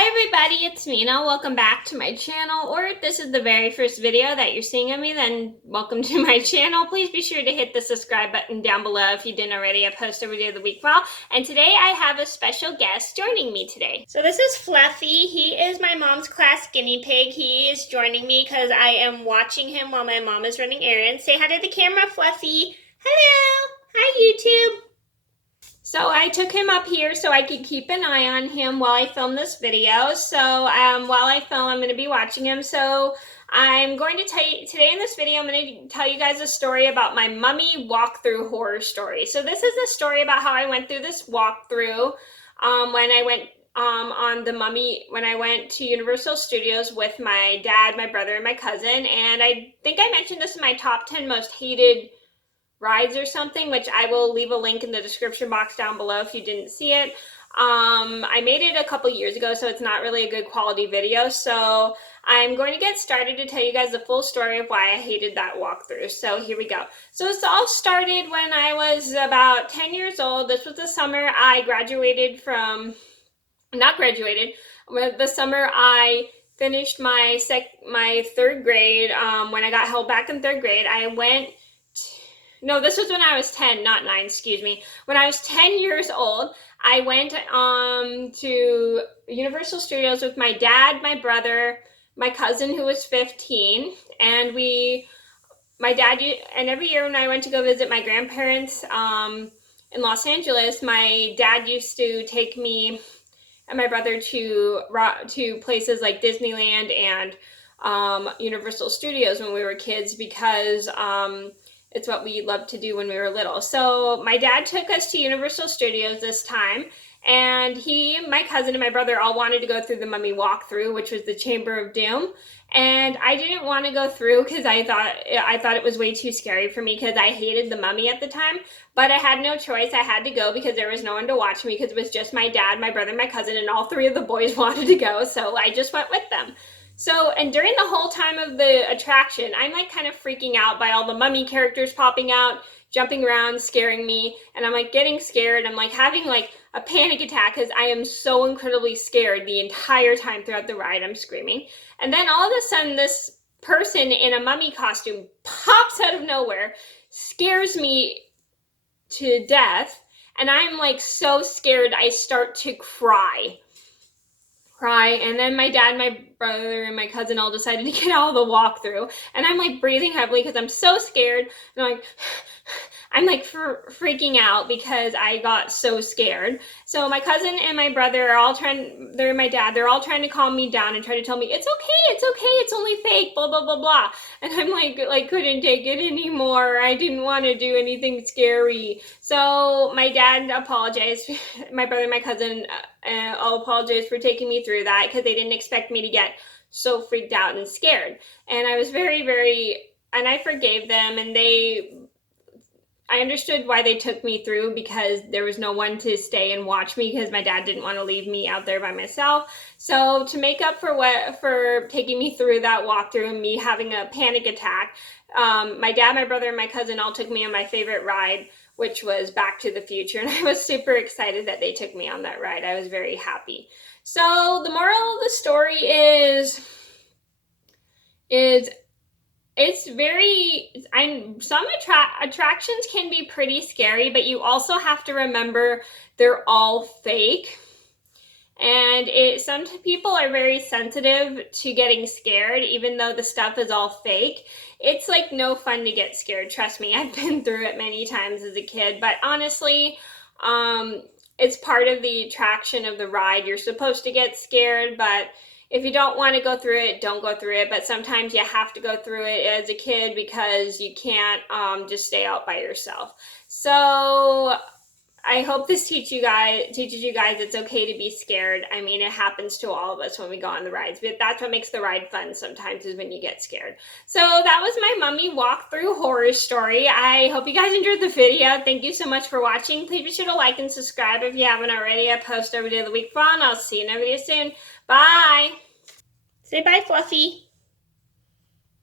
Hi everybody, it's Mena. Welcome back to my channel, or if this is the very first video that you're seeing of me, then welcome to my channel. Please be sure to hit the subscribe button down below if you didn't already. I post every day of the week file, and today I have a special guest joining me today. So this is Fluffy. He is my mom's class guinea pig. He is joining me because I am watching him while my mom is running errands. Say hi to the camera, Fluffy. Hello. Hi, YouTube. So I took him up here so I could keep an eye on him while I film this video. So while I film, I'm going to be watching him. So I'm going to tell you, today in this video, I'm going to tell you guys a story about my mummy walkthrough horror story. So this is a story about how I went through this walkthrough when I went on the mummy, when I went to Universal Studios with my dad, my brother, and my cousin. And I think I mentioned this in my top 10 most hated rides or something, which I will leave a link in the description box down below if you didn't see it. I made it a couple years ago, so it's not really a good quality video. So I'm going to get started to tell you guys the full story of why I hated that walkthrough. So here we go. So this all started when I was about 10 years old. This was the summer I graduated from, not graduated, the summer I finished my third grade. When I got held back in third grade, I went no, this was when I was 10, not 9, excuse me. When I was 10 years old, I went to Universal Studios with my dad, my brother, my cousin who was 15, and my dad, and every year when I went to go visit my grandparents in Los Angeles, my dad used to take me and my brother to places like Disneyland and Universal Studios when we were kids because it's what we loved to do when we were little. So my dad took us to Universal Studios this time, and he, my cousin, and my brother all wanted to go through the Mummy walkthrough, which was the Chamber of Doom. And I didn't want to go through because I thought it was way too scary for me because I hated the Mummy at the time. But I had no choice. I had to go because there was no one to watch me because it was just my dad, my brother, my cousin, and all three of the boys wanted to go. So I just went with them. So, and during the whole time of the attraction, I'm like kind of freaking out by all the mummy characters popping out, jumping around, scaring me, and I'm like getting scared. I'm like having like a panic attack because I am so incredibly scared the entire time throughout the ride. I'm screaming. And then all of a sudden, this person in a mummy costume pops out of nowhere, scares me to death, and I'm like so scared I start to cry, and then my dad, my brother, and my cousin all decided to get out of the walkthrough, and I'm like breathing heavily because I'm so scared, and I'm like freaking out because I got so scared. So my cousin and my brother are all they're my dad, they're all trying to calm me down and try to tell me, it's okay, it's only fake, blah, blah, blah, blah. And I'm like couldn't take it anymore. I didn't want to do anything scary. So my dad apologized, my brother and my cousin all apologized for taking me through that because they didn't expect me to get so freaked out and scared. And I was and I forgave them, and I understood why they took me through because there was no one to stay and watch me because my dad didn't want to leave me out there by myself. So to make up for taking me through that walkthrough and me having a panic attack, my dad, my brother, and my cousin all took me on my favorite ride, which was Back to the Future. And I was super excited that they took me on that ride. I was very happy. So the moral of the story is it's some attractions can be pretty scary, but you also have to remember they're all fake. And some people are very sensitive to getting scared, even though the stuff is all fake. It's like no fun to get scared. Trust me, I've been through it many times as a kid, but honestly, it's part of the attraction of the ride. You're supposed to get scared, but if you don't want to go through it, don't go through it. But sometimes you have to go through it as a kid because you can't just stay out by yourself. So I hope this teaches you guys it's okay to be scared. I mean, it happens to all of us when we go on the rides, but that's what makes the ride fun sometimes, is when you get scared. So that was my mummy walkthrough horror story. I hope you guys enjoyed the video. Thank you so much for watching. Please be sure to like and subscribe if you haven't already. I post every day of the week, and I'll see you in a video soon. Bye. Say bye, Fluffy.